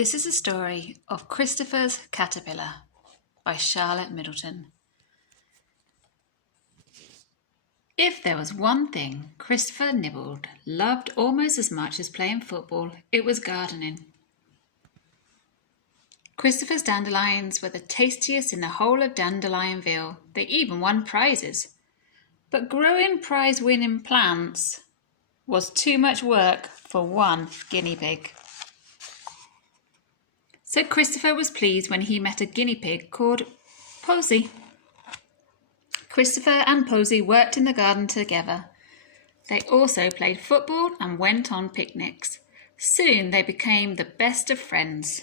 This is a story of Christopher's Caterpillar by Charlotte Middleton. If there was one thing Christopher Nibbled loved almost as much as playing football, it was gardening. Christopher's dandelions were the tastiest in the whole of Dandelionville. They even won prizes. But growing prize-winning plants was too much work for one guinea pig. So Christopher was pleased when he met a guinea pig called Posy. Christopher and Posy worked in the garden together. They also played football and went on picnics. Soon they became the best of friends.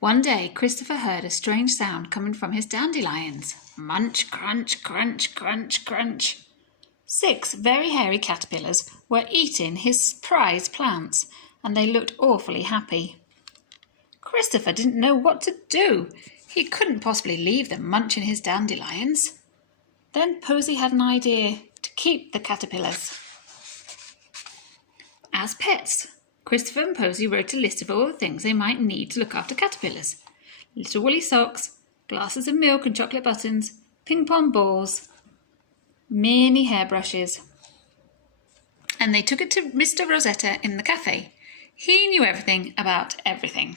One day Christopher heard a strange sound coming from his dandelions. Munch, crunch, crunch, crunch, crunch. 6 very hairy caterpillars were eating his prize plants, and they looked awfully happy. Christopher didn't know what to do. He couldn't possibly leave them munching his dandelions. Then Posy had an idea to keep the caterpillars as pets. Christopher and Posy wrote a list of all the things they might need to look after caterpillars. Little woolly socks, glasses of milk and chocolate buttons, ping-pong balls, many hairbrushes. And they took it to Mr. Rosetta in the cafe. He knew everything about everything.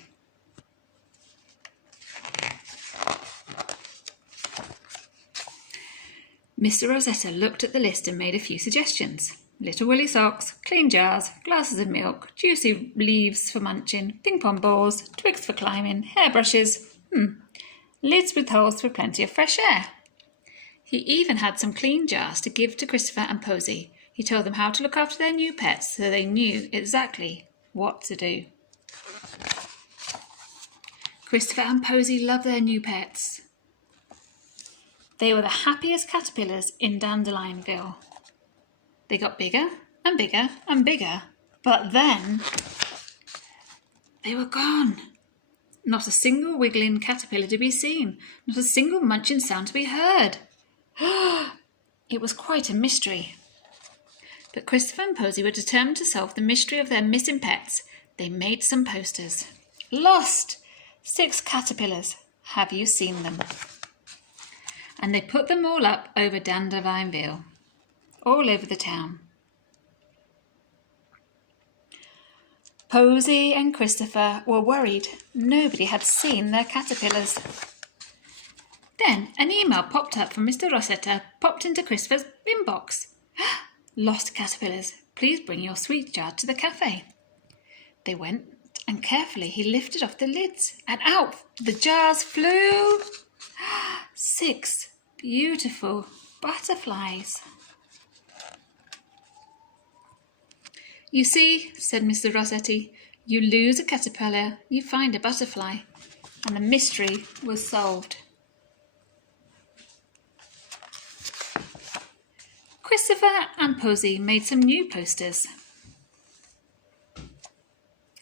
Mr. Rosetta looked at the list and made a few suggestions. Little woolly socks, clean jars, glasses of milk, juicy leaves for munching, ping-pong balls, twigs for climbing, hairbrushes, lids with holes for plenty of fresh air. He even had some clean jars to give to Christopher and Posy. He told them how to look after their new pets so they knew exactly what to do. Christopher and Posy loved their new pets. They were the happiest caterpillars in Dandelionville. They got bigger and bigger and bigger, but then they were gone. Not a single wiggling caterpillar to be seen, not a single munching sound to be heard. It was quite a mystery. But Christopher and Posy were determined to solve the mystery of their missing pets. They made some posters. Lost! 6 caterpillars. Have you seen them? And they put them all up over Dandelionville, all over the town. Posy and Christopher were worried. Nobody had seen their caterpillars. Then an email popped up from Mr. Rosetta, popped into Christopher's inbox. Lost caterpillars, please bring your sweet jar to the cafe. They went, and carefully he lifted off the lids, and out the jars flew 6 beautiful butterflies. You see, said Mr. Rossetti, you lose a caterpillar, you find a butterfly, and the mystery was solved. Christopher and Posy made some new posters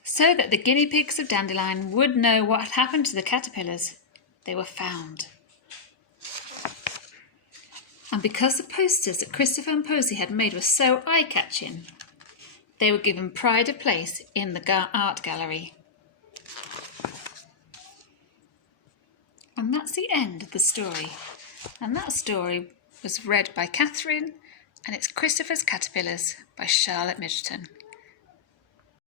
so that the guinea pigs of Dandelion would know what had happened to the caterpillars. They were found. And because the posters that Christopher and Posy had made were so eye-catching, they were given pride of place in the art gallery. And that's the end of the story. And that story was read by Catherine, and it's Christopher's Caterpillars by Charlotte Middleton.